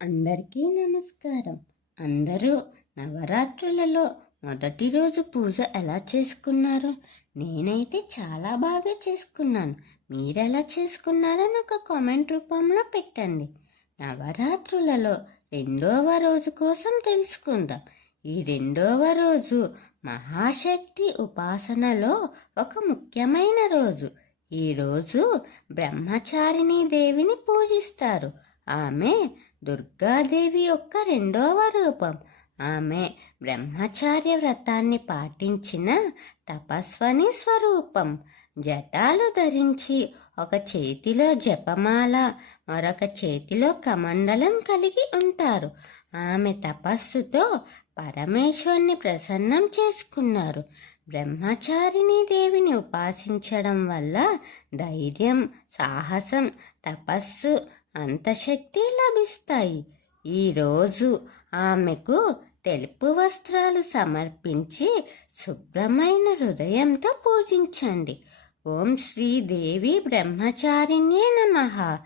అందరికీ నమస్కారం. అందరూ నవరాత్రులలో మొదటి రోజు పూజ ఎలా చేసుకున్నారు? నేనైతే చాలా బాగా చేసుకున్నాను. మీరు ఎలా చేసుకున్నారో నాకు కామెంట్ రూపంలో పెట్టండి. నవరాత్రులలో రెండవ రోజు కోసం తెలుసుకుందాం. ఈ రెండవ రోజు మహాశక్తి ఉపాసనలో ఒక ముఖ్యమైన రోజు. ఈ రోజు బ్రహ్మచారిణి దేవిని పూజిస్తారు. ఆమె దుర్గాదేవి యొక్క రెండవ రూపం. ఆమె బ్రహ్మచార్య వ్రతాన్ని పాటించిన తపస్వని స్వరూపం. జటాలు ధరించి ఒక చేతిలో జపమాల మరొక చేతిలో కమండలం కలిగి ఉంటారు. ఆమె తపస్సుతో పరమేశ్వరుని ప్రసన్నం చేసుకున్నారు. బ్రహ్మచారిణి దేవిని ఉపాసించడం వల్ల ధైర్యం సాహసం తపస్సు అంతశక్తి లభిస్తాయి. ఈరోజు ఆమెకు తెలుపు వస్త్రాలు సమర్పించి శుభ్రమైన హృదయంతో పూజించండి. ఓం శ్రీదేవి బ్రహ్మచారిణ్యే నమ.